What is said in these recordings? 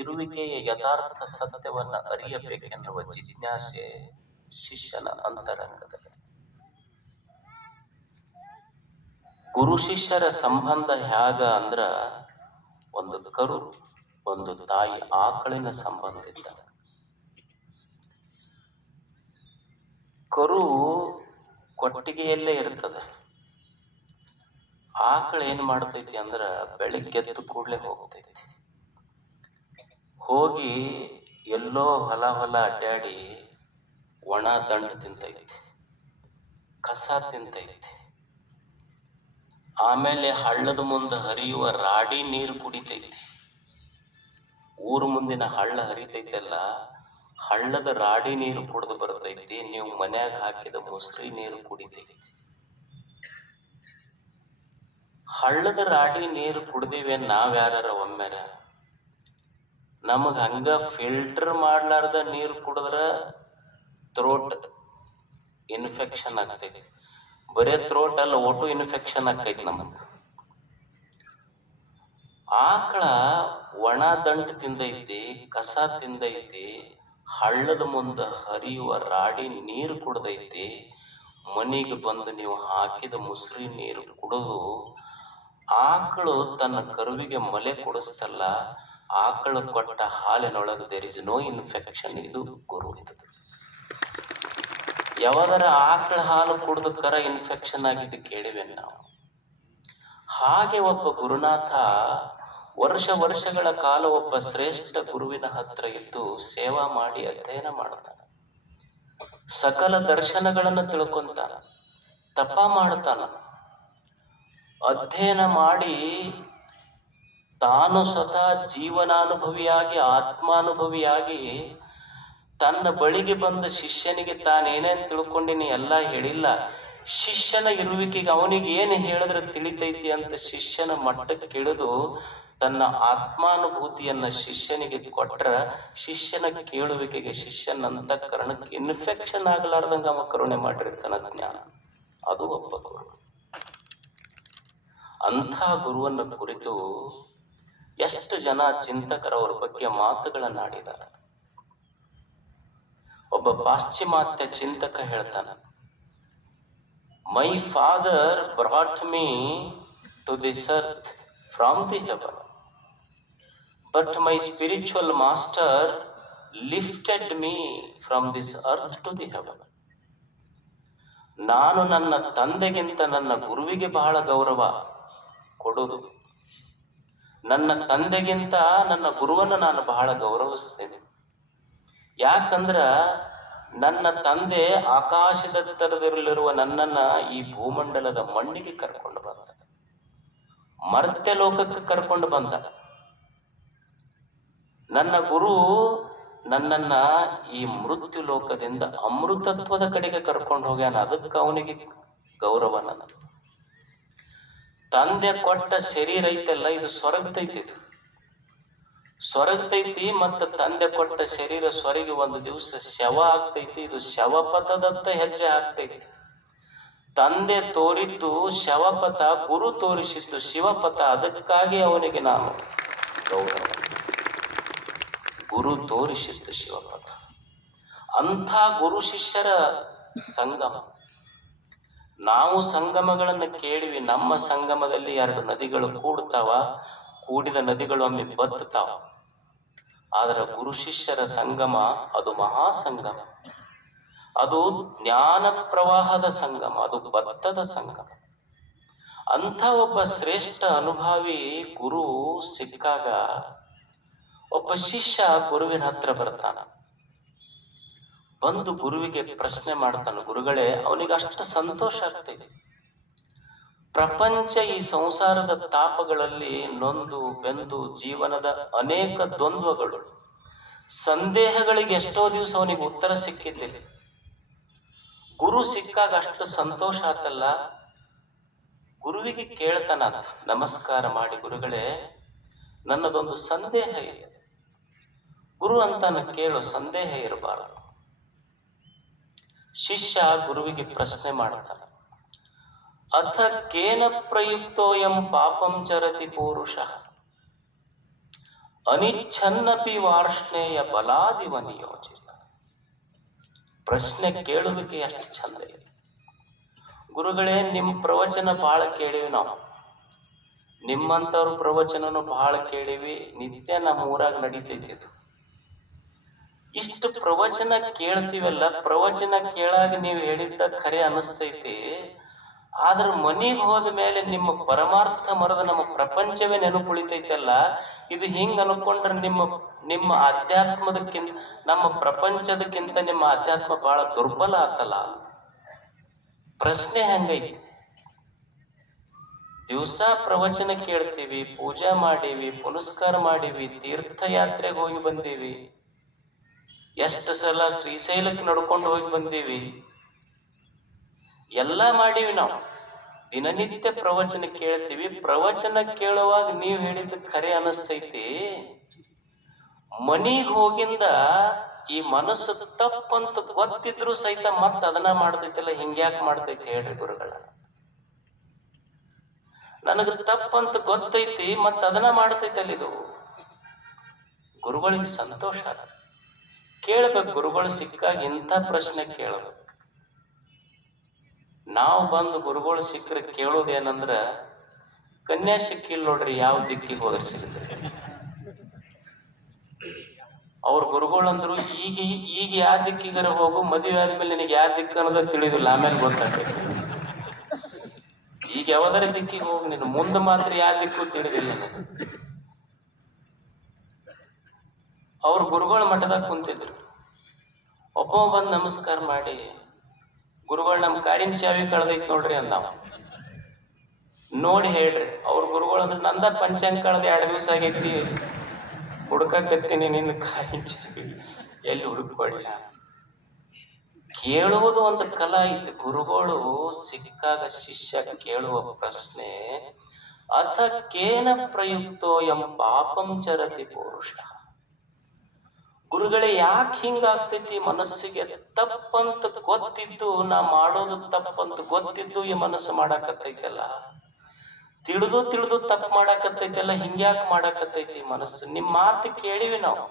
ಇರುವಿಕೆಯ ಯಥಾರ್ಥ ಸತ್ಯವನ್ನ ಅರಿಯಬೇಕೆನ್ನುವ ಜಿಜ್ಞಾಸೆ ಶಿಷ್ಯನ ಅಂತರಂಗದಲ್ಲಿ. ಗುರು ಶಿಷ್ಯರ ಸಂಬಂಧ ಹ್ಯಾಗ ಅಂದ್ರ ಒಂದು ಕರು ಒಂದು ತಾಯಿ ಆಕಳಿನ ಸಂಬಂಧ ಇದ್ದ. ಕರು ಕೊಟ್ಟಿಗೆಯಲ್ಲೇ ಇರ್ತದೆ. ಆಕಳ ಏನ್ ಮಾಡ್ತೈತಿ ಅಂದ್ರ ಬೆಳಿಗ್ಗೆದ್ದು ಕೂಡ್ಲೆ ಹೋಗ್ತೈತಿ. ಹೋಗಿ ಎಲ್ಲೋ ಹೊಲ ಅಡ್ಡಾಡಿ ಒಣ ದಂಡು ತಿಂತೈತಿ, ಕಸ ತಿಂತೈತಿ. ಆಮೇಲೆ ಹಳ್ಳದ ಮುಂದೆ ಹರಿಯುವ ರಾಡಿ ನೀರು ಕುಡಿತೈತಿ. ಊರು ಮುಂದಿನ ಹಳ್ಳ ಹರಿತೈತಲ್ಲ, ಹಳ್ಳದ ರಾಡಿ ನೀರು ಕುಡಿದು ಬರ್ತೈತಿ. ನೀವು ಮನ್ಯಾಗ ಹಾಕಿದ ಮೊಸರಿ ನೀರು ಕುಡಿತೈತಿ. ಹಳ್ಳದ ರಾಡಿ ನೀರು ಕುಡ್ದಿವೆ ನಾವ್ಯಾರ ಒಮ್ಮೆರ. ನಮಗ ಹಂಗ ಫಿಲ್ಟರ್ ಮಾಡ್ಲಾರ್ದ ನೀರು ಕುಡಿದ್ರ ಥ್ರೋಟ್ ಇನ್ಫೆಕ್ಷನ್ ಆಗ್ತೈತಿ. ಬರೇ ಥ್ರೋಟ್ ಅಲ್ಲ, ಒಟ್ಟು ಇನ್ಫೆಕ್ಷನ್ ಆಗ್ತೈತಿ ನಮಗ. ಆಕಳ ಒಣ ದಂಟು ತಿಂದೈತಿ, ಕಸ ತಿಂದೈತಿ, ಹಳ್ಳದ ಮುಂದೆ ಹರಿಯುವ ರಾಡಿ ನೀರು ಕುಡ್ದೈತಿ. ಮನಿಗೆ ಬಂದು ನೀವು ಹಾಕಿದ ಮೊಸರಿ ನೀರು ಕುಡಿದು ಆಕಳು ತನ್ನ ಕರುವಿಗೆ ಮಲೆ ಕೊಡಿಸ್ತಲ್ಲ, ಆಕಳು ಕೊಟ್ಟ ಹಾಲಿನೊಳಗೆ ದೇರ್ ಇಸ್ ನೋ ಇನ್ಫೆಕ್ಷನ್. ಇದು ಗುರು. ಯಾವಾಗರ ಆಕಳ ಹಾಲು ಕುಡಿದು ಕರ ಇನ್ಫೆಕ್ಷನ್ ಆಗಿದ್ದು ಕೇಳಿವೆ ನಾವು. ಹಾಗೆ ಒಬ್ಬ ಗುರುನಾಥ ವರ್ಷಗಳ ಕಾಲ ಒಬ್ಬ ಶ್ರೇಷ್ಠ ಗುರುವಿನ ಹತ್ರ ಇದ್ದು ಸೇವಾ ಮಾಡಿ ಅಧ್ಯಯನ ಮಾಡ್ತಾನ. ಸಕಲ ದರ್ಶನಗಳನ್ನು ತಿಳ್ಕೊಂತಾನ, ತಪ ಮಾಡ್ತಾನ. ಅಧ್ಯಯನ ಮಾಡಿ ತಾನು ಸ್ವತಃ ಜೀವನಾನುಭವಿಯಾಗಿ ಆತ್ಮಾನುಭವಿಯಾಗಿ ತನ್ನ ಬಳಿಗೆ ಬಂದ ಶಿಷ್ಯನಿಗೆ ತಾನೇನೇನು ತಿಳ್ಕೊಂಡಿನಿ ಎಲ್ಲ ಹೇಳಿಲ್ಲ. ಶಿಷ್ಯನ ಇರುವಿಕೆಗೆ ಅವನಿಗೆ ಏನು ಹೇಳಿದ್ರೆ ತಿಳಿತೈತಿ ಅಂತ ಶಿಷ್ಯನ ಮಟ್ಟಕ್ಕೆ ಇಳಿದು ತನ್ನ ಆತ್ಮಾನುಭೂತಿಯನ್ನ ಶಿಷ್ಯನಿಗೆ ಕೊಟ್ರ ಶಿಷ್ಯನ ಕೇಳುವಿಕೆಗೆ, ಶಿಷ್ಯನ ಅಂತಃಕರಣಕ್ಕೆ ಇನ್ಫೆಕ್ಷನ್ ಆಗಲಾರ್ದಂಗ ಅವ ಕರುಣೆ ಮಾಡಿರ್ತಾನ ಜ್ಞಾನ. ಅದು ಒಬ್ಬ ಗುರು. ಅಂಥ ಗುರುವನ್ನ ಕುರಿತು ಎಷ್ಟು ಜನ ಚಿಂತಕರವರ ಬಗ್ಗೆ ಮಾತುಗಳನ್ನಾಡಿದ್ದಾರೆ. ಒಬ್ಬ ಪಾಶ್ಚಿಮಾತ್ಯ ಚಿಂತಕ ಹೇಳ್ತಾನ, my father brought me to this earth from the heaven, but my spiritual master lifted me from this earth to the heaven. ನಾನು ನನ್ನ ತಂದೆಗಿಂತ ನನ್ನ ಗುರುವಿಗೆ ಬಹಳ ಗೌರವ ಕೊಡುವುದು. ನನ್ನ ತಂದೆಗಿಂತ ನನ್ನ ಗುರುವನ್ನು ನಾನು ಬಹಳ ಗೌರವಿಸ್ತೇನೆ. ಯಾಕಂದ್ರ ನನ್ನ ತಂದೆ ಆಕಾಶದೆತ್ತರದಲ್ಲಿರುವ ನನ್ನನ್ನ ಈ ಭೂಮಂಡಲದ ಮಣ್ಣಿಗೆ ಕರ್ಕೊಂಡು ಬಂದ, ಮರ್ತ್ಯ ಲೋಕಕ್ಕೆ ಕರ್ಕೊಂಡು ಬಂದ. ನನ್ನ ಗುರು ನನ್ನನ್ನ ಈ ಮೃತ್ಯು ಲೋಕದಿಂದ ಅಮೃತತ್ವದ ಕಡೆಗೆ ಕರ್ಕೊಂಡು ಹೋಗ್ಯಾನ. ಅದಕ್ಕೆ ಅವನಿಗೆ ಗೌರವ. ನನ್ನ ತಂದೆ ಕೊಟ್ಟ ಶರೀರ ಐತಲ್ಲ, ಇದು ಸ್ವರ್ಗತೈತಿ. ಸ್ವರ್ಗತೈತಿ ಮತ್ತು ತಂದೆ ಕೊಟ್ಟ ಶರೀರ ಸ್ವರ್ಗಿ ಒಂದು ದಿವಸ ಶವ ಆಗ್ತೈತಿ. ಇದು ಶವಪಥದತ್ತ ಹೆಜ್ಜೆ ಆಗ್ತೈತಿ. ತಂದೆ ತೋರಿದ್ದು ಶವಪಥ, ಗುರು ತೋರಿಸಿದ್ದು ಶಿವಪಥ. ಅದಕ್ಕಾಗಿ ಅವನಿಗೆ ನಾನು ಗೌರವ. ಗುರು ತೋರಿಸಿದ್ದು ಶಿವಪಥ. ಅಂಥ ಗುರು ಶಿಷ್ಯರ ಸಂಗಮ. ನಾವು ಸಂಗಮಗಳನ್ನು ಕೇಳಿವಿ. ನಮ್ಮ ಸಂಗಮದಲ್ಲಿ 2 ನದಿಗಳು ಕೂಡ್ತಾವ, ಕೂಡಿದ ನದಿಗಳು ಒಮ್ಮೆ ಬತ್ತುತ್ತಾವ. ಆದರೆ ಗುರು ಶಿಷ್ಯರ ಸಂಗಮ ಅದು ಮಹಾಸಂಗಮ. ಅದು ಜ್ಞಾನ ಪ್ರವಾಹದ ಸಂಗಮ, ಅದು ಬತ್ತದ ಸಂಗಮ. ಅಂಥ ಒಬ್ಬ ಶ್ರೇಷ್ಠ ಅನುಭಾವಿ ಗುರು ಸಿಕ್ಕಾಗ ಒಬ್ಬ ಶಿಷ್ಯ ಗುರುವಿನ ಹತ್ರ ಬರ್ತಾನ. ಬಂದು ಗುರುವಿಗೆ ಪ್ರಶ್ನೆ ಮಾಡ್ತಾನ, ಗುರುಗಳೇ, ಅವನಿಗೆ ಅಷ್ಟು ಸಂತೋಷ ಆಗ್ತದೆ. ಪ್ರಪಂಚ ಈ ಸಂಸಾರದ ತಾಪಗಳಲ್ಲಿ ನೊಂದು ಬೆಂದು ಜೀವನದ ಅನೇಕ ದ್ವಂದ್ವಗಳು, ಸಂದೇಹಗಳಿಗೆ ಎಷ್ಟೋ ದಿವಸ ಅವನಿಗೆ ಉತ್ತರ ಸಿಕ್ಕಿದ್ದಿಲ್ಲ. ಗುರು ಸಿಕ್ಕಾಗ ಅಷ್ಟು ಸಂತೋಷ ಆತಲ್ಲ. ಗುರುವಿಗೆ ಕೇಳ್ತಾನ, ನಮಸ್ಕಾರ ಮಾಡಿ, ಗುರುಗಳೇ, ನನ್ನದೊಂದು ಸಂದೇಹ ಇದೆ. ಗುರು ಅಂತಾನ, ಕೇಳು, ಸಂದೇಹ ಇರಬಾರದು. ಶಿಷ್ಯ ಗುರುವಿಗೆ ಪ್ರಶ್ನೆ ಮಾಡ್ತಾನೆ, ಅಥ ಕೇನ ಪ್ರಯುಕ್ತೋಯಂ ಪಾಪಂ ಚರತಿ ಪೌರುಷ. ಅನಿಚ್ಛನ್ನಪಿ ವಾರ್ಷ್ಣೇಯ ಬಲಾದಿವ ನಿಯೋಜಿತ. ಪ್ರಶ್ನೆ ಕೇಳುವಿಕೆ ಎಷ್ಟು ಚಂದ ಇದೆ ಗುರುಗಳೇ. ನಿಮ್ಮ ಪ್ರವಚನ ಬಹಳ ಕೇಳಿವಿ ನಾವು, ನಿಮ್ಮಂತವ್ರ ಪ್ರವಚನನು ಬಹಳ ಕೇಳಿವಿ, ನಿತ್ಯ ನಮ್ಮ ಊರಾಗ ನಡೀತೈತಿ. ಇಷ್ಟು ಪ್ರವಚನ ಕೇಳ್ತೀವಲ್ಲ, ಪ್ರವಚನ ಕೇಳಾಗ ನೀವು ಹೇಳಿದ್ದ ಖರೆ ಅನಿಸ್ತೈತಿ. ಆದ್ರ ಮನಿಗ್ ಹೋದ ಮೇಲೆ ನಿಮ್ಮ ಪರಮಾರ್ಥ ಮರದ ನಮ್ಮ ಪ್ರಪಂಚವೇ ನೆನಪುಳಿತೈತಲ್ಲ. ಇದು ಹಿಂಗ ಅನ್ಕೊಂಡ್ರೆ ನಿಮ್ಮ ಆಧ್ಯಾತ್ಮದಕ್ಕಿಂತ, ನಮ್ಮ ಪ್ರಪಂಚದಕ್ಕಿಂತ ನಿಮ್ಮ ಆಧ್ಯಾತ್ಮ ಬಹಳ ದುರ್ಬಲ ಆತಲ್ಲ. ಪ್ರಶ್ನೆ ಹಂಗೈತಿ. ದಿವಸ ಪ್ರವಚನ ಕೇಳ್ತೀವಿ, ಪೂಜಾ ಮಾಡೀವಿ, ಪುನಸ್ಕಾರ ಮಾಡೀವಿ, ತೀರ್ಥಯಾತ್ರೆಗೆ ಹೋಗಿ ಬಂದೀವಿ, ಎಷ್ಟು ಸಲ ಶ್ರೀಶೈಲಕ್ಕೆ ನಡ್ಕೊಂಡು ಹೋಗಿ ಬಂದೀವಿ, ಎಲ್ಲ ಮಾಡೀವಿ ನಾವು. ದಿನನಿತ್ಯ ಪ್ರವಚನ ಕೇಳ್ತೀವಿ. ಪ್ರವಚನ ಕೇಳುವಾಗ ನೀವು ಹೇಳಿದ ಖರೆ ಅನಿಸ್ತೈತಿ. ಮನಿಗ್ ಹೋಗಿಂದ ಈ ಮನಸ್ಸು ತಪ್ಪಂತ ಗೊತ್ತಿದ್ರು ಸಹಿತ ಮತ್ತ ಅದನ್ನ ಮಾಡ್ತೈತಿಲ್ಲ. ಹಿಂಗ್ಯಾಕ್ ಮಾಡ್ತೈತಿ ಹೇಳ್ರಿ ಗುರುಗಳ? ನನಗ ತಪ್ಪಂತ ಗೊತ್ತೈತಿ, ಮತ್ತ ಅದನ್ನ ಮಾಡ್ತೈತಲ್ಲ. ಇದು ಗುರುಗಳಿಗೆ ಸಂತೋಷ. ಕೇಳ್ಬೇಕು, ಗುರುಗಳು ಸಿಕ್ಕಾಗ ಇಂಥ ಪ್ರಶ್ನೆ ಕೇಳಬೇಕು. ನಾವು ಬಂದು ಗುರುಗಳು ಸಿಕ್ಕರೆ ಕೇಳೋದೇನಂದ್ರ, ಕನ್ಯಾ ಸಿಕ್ಕಿಲ್ ನೋಡ್ರಿ, ಯಾವ ದಿಕ್ಕಿಗೆ ಹೋದ್ರೆ ಸಿಗುತ್ತೆ. ಅವ್ರ ಗುರುಗಳಂದ್ರು ಈಗ ಯಾವ ದಿಕ್ಕಿಗರ ಹೋಗು, ಮದುವೆ ಆದ್ಮೇಲೆ ನಿನಗೆ ಯಾವ ದಿಕ್ಕು ಅನ್ನೋದು ತಿಳಿದಿಲ್ಲ, ಆಮೇಲೆ ಗೊತ್ತಾಗ್ತೈತಿ. ಈಗ ಯಾವ್ದಾರ ದಿಕ್ಕಿಗೆ ಹೋಗಿ, ನೀನು ಮುಂದೆ ಮಾತ್ರ ಯಾವ ದಿಕ್ಕು ತಿಳಿದಿಲ್ಲ. ಅವ್ರ ಗುರುಗಳ ಮಠದಾಗ ಕುಂತಿದ್ರು. ಒಬ್ಬ ಬಂದು ನಮಸ್ಕಾರ ಮಾಡಿ, ಗುರುಗಳು ನಮ್ಮ ಕಾರಿನ ಚಾವಿ ಕಳ್ದೈತಿ ನೋಡ್ರಿ ಅಂದ. ನೋಡಿ ಹೇಳ್ರಿ. ಅವ್ರ ಗುರುಗಳು ಅಂದ್ರೆ, ನಂದ ಪಂಚಾಂಗ ಕಳೆದ 2 ದಿವಸ ಆಗೈತಿ, ಹುಡುಕತ್ತೀನಿ ನಿನ್ನ ಕಾರಿನ ಚಾವಿ, ಎಲ್ಲಿ ಹುಡುಕೊಡ್ಲ? ಕೇಳುವುದು ಒಂದು ಕಲಾ ಐತಿ. ಗುರುಗಳು ಸಿಕ್ಕಾಗ ಶಿಷ್ಯ ಕೇಳುವ ಪ್ರಶ್ನೆ, ಅಥ ಕೇನ ಪ್ರಯುಕ್ತೋ ಎಂ ಪಾಪಂ ಚರತಿ ಪುರುಷ. ಗುರುಗಳೇ, ಯಾಕೆ ಹಿಂಗಾಗ್ತೈತಿ ಮನಸ್ಸಿಗೆ? ತಪ್ಪಂತ ಗೊತ್ತಿದ್ದು, ನಾ ಮಾಡೋದು ತಪ್ಪಂತ ಗೊತ್ತಿದ್ದು ಈ ಮನಸ್ಸು ಮಾಡಾಕತ್ತೈತಲ್ಲ, ತಿಳಿದು ತಪ್ಪು ಮಾಡಾಕತ್ತೈತಲ್ಲ, ಹಿಂಗ್ಯಾಕ್ ಮಾಡಾಕತ್ತೈತಿ ಮನಸ್ಸು? ನಿಮ್ ಮಾತು ಕೇಳಿವಿ ನಾವು,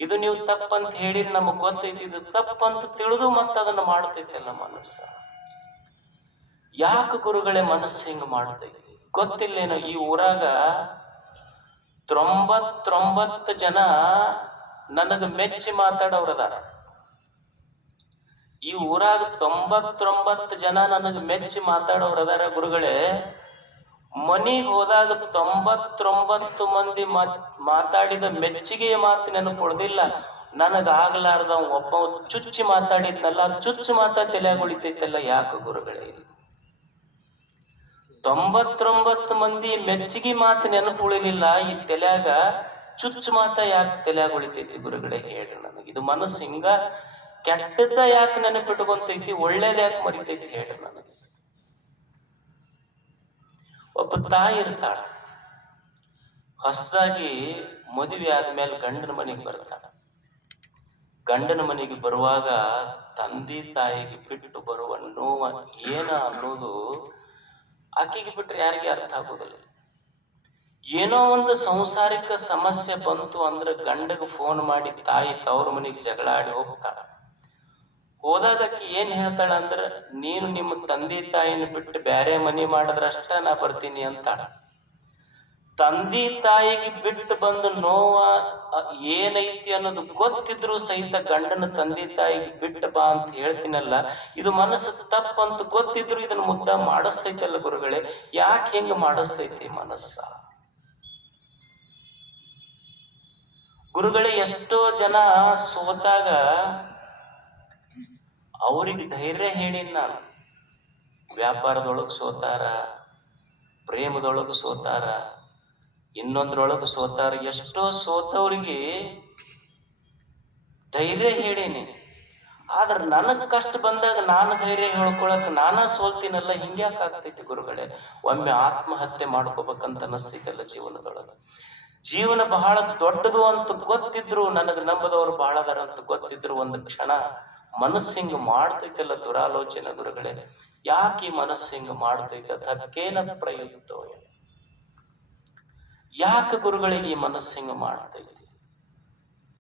ಇದು ನೀವು ತಪ್ಪಂತ ಹೇಳಿರಿ, ನಮಗ್ ಗೊತ್ತೈತಿ ಇದು ತಪ್ಪಂತ ತಿಳಿದು ಮತ್ತ ಅದನ್ನ ಮಾಡ್ತೈತಲ್ಲ ಮನಸ್ಸ. ಯಾಕೆ ಗುರುಗಳೇ ಮನಸ್ಸು ಹಿಂಗ ಮಾಡ್ತೈತಿ? ಗೊತ್ತಿಲ್ಲೇನೋ. ಈ ಊರಾಗ 99 ಜನ ನನಗ ಮೆಚ್ಚಿ ಮಾತಾಡೋರದಾರ. ಈ ಊರಾಗ 99 ಜನ ನನಗ ಮೆಚ್ಚಿ ಮಾತಾಡೋರದಾರ ಗುರುಗಳೇ. ಮನಿಗ್ ಹೋದಾಗ 99 ಮಂದಿ ಮಾತಾಡಿದ ಮೆಚ್ಚುಗೆಯ ಮಾತು ನೆನಪು ಉಳ್ದಿಲ್ಲ. ನನಗಾಗ್ಲಾರ್ದ ಒಬ್ಬ ಚುಚ್ಚಿ ಮಾತಾಡಿದ್ನಲ್ಲ, ಚುಚ್ಚು ಮಾತಾ ತಲೆಯಾಗ ಉಳಿತೈತಲ್ಲ. ಯಾಕೆ ಗುರುಗಳೇ? 99 ಮಂದಿ ಮೆಚ್ಚುಗೆ ಮಾತು ನೆನಪು ಉಳಿಲಿಲ್ಲ, ಈ ತಲೆಯಾಗ ಚುಚ್ಚು ಮಾತ ಯಾಕೆ ತಲೆಯಾಗ ಉಳಿತೈತಿ ಗುರುಗಳೇ? ಹೇಳ್ರಿ ನನಗೆ. ಇದು ಮನಸ್ಸು ಹಿಂಗ ಕೆಟ್ಟದ್ದ ಯಾಕೆ ನೆನಪಿಟ್ಕೊಂತೈತಿ, ಒಳ್ಳೇದ ಯಾಕೆ ಮರಿತೈತಿ? ಹೇಳ್ರಿ ನನಗೆ. ಒಬ್ಬ ತಾಯಿ ಇರ್ತಾಳ, ಹೊಸದಾಗಿ ಮದುವೆ ಆದ್ಮೇಲೆ ಗಂಡನ ಮನೆಗೆ ಬರ್ತಾಳ. ಗಂಡನ ಮನೆಗೆ ಬರುವಾಗ ತಂದೆ ತಾಯಿಗೆ ಬಿಟ್ಟು ಬರುವ ನೋವ ಏನ ಅನ್ನೋದು ಆಕೆಗೆ ಬಿಟ್ರೆ ಯಾರಿಗೆ ಅರ್ಥ ಆಗೋದಿಲ್ಲ. ಏನೋ ಒಂದು ಸಂಸಾರಿಕ ಸಮಸ್ಯೆ ಬಂತು ಅಂದ್ರೆ ಗಂಡಗ ಫೋನ್ ಮಾಡಿ ತಾಯಿ ತವ್ರ ಮನೆಗೆ ಜಗಳ ಆಡಿ ಹೋಗ್ತಾಳ. ಹೋದಾಗ ಆಕಿ ಏನ್ ಹೇಳ್ತಾಳ ಅಂದ್ರ, ನೀನು ನಿಮ್ಮ ತಂದೆ ತಾಯಿನ ಬಿಟ್ಟು ಬೇರೆ ಮನೆ ಮಾಡಿದ್ರಷ್ಟ ನಾ ಬರ್ತೀನಿ ಅಂತಾಳ. ತಂದೆ ತಾಯಿಗೆ ಬಿಟ್ಟು ಬಂದು ನೋವ ಏನೈತಿ ಅನ್ನೋದು ಗೊತ್ತಿದ್ರು ಸಹಿತ ಗಂಡನ ತಂದೆ ತಾಯಿಗೆ ಬಿಟ್ಟು ಬಾ ಅಂತ ಹೇಳ್ತೀನಲ್ಲ, ಇದು ಮನಸ್ಸು ತಪ್ಪಂತ ಗೊತ್ತಿದ್ರು ಇದನ್ನ ಮುದ್ದ ಮಾಡಿಸ್ತೈತಲ್ಲ ಗುರುಗಳೇ. ಯಾಕೆ ಹೆಂಗ ಮಾಡಿಸ್ತೈತಿ ಮನಸ್ಸ? ಗುರುಗಳೇ, ಎಷ್ಟೋ ಜನ ಸೋತಾಗ ಅವ್ರಿಗೆ ಧೈರ್ಯ ಹೇಳಿನ್ ನಾನು. ವ್ಯಾಪಾರದೊಳಗೆ ಸೋತಾರ, ಪ್ರೇಮದೊಳಗೆ ಸೋತಾರ, ಇನ್ನೊಂದ್ರೊಳಗೆ ಸೋತಾರ. ಎಷ್ಟೋ ಸೋತವ್ರಿಗೆ ಧೈರ್ಯ ಹೇಳೇನಿ. ಆದ್ರೆ ನನಗ್ ಕಷ್ಟ ಬಂದಾಗ ನಾನು ಧೈರ್ಯ ಹೇಳ್ಕೊಳಕ್ ನಾನಾ ಸೋಲ್ತೀನಲ್ಲ. ಹಿಂಗ್ಯಾಕ್ ಆಗ್ತೈತಿ ಗುರುಗಳೇ? ಒಮ್ಮೆ ಆತ್ಮಹತ್ಯೆ ಮಾಡ್ಕೋಬೇಕಂತ ಅನಸ್ತೈತಲ್ಲ ಜೀವನದೊಳಗೆ. ಜೀವನ ಬಹಳ ದೊಡ್ಡದು ಅಂತ ಗೊತ್ತಿದ್ರು, ನನಗೆ ನಂಬದವ್ರು ಬಹಳ ಅದಾರ ಅಂತ ಗೊತ್ತಿದ್ರು, ಒಂದು ಕ್ಷಣ ಮನಸ್ಸು ಹಿಂಗ ಮಾಡ್ತೈತಲ್ಲ ದುರಾಲೋಚನೆ ಗುರುಗಳೇ. ಯಾಕೆ ಈ ಮನಸ್ಸು ಹಿಂಗ ಮಾಡ್ತೈತೆ? ಅದಕ್ಕೇನ ಪ್ರಯುಕ್ತೋ? ಯಾಕೆ ಗುರುಗಳಿಗೆ ಈ ಮನಸ್ಸು ಹಿಂಗ ಮಾಡ್ತೇವೆ?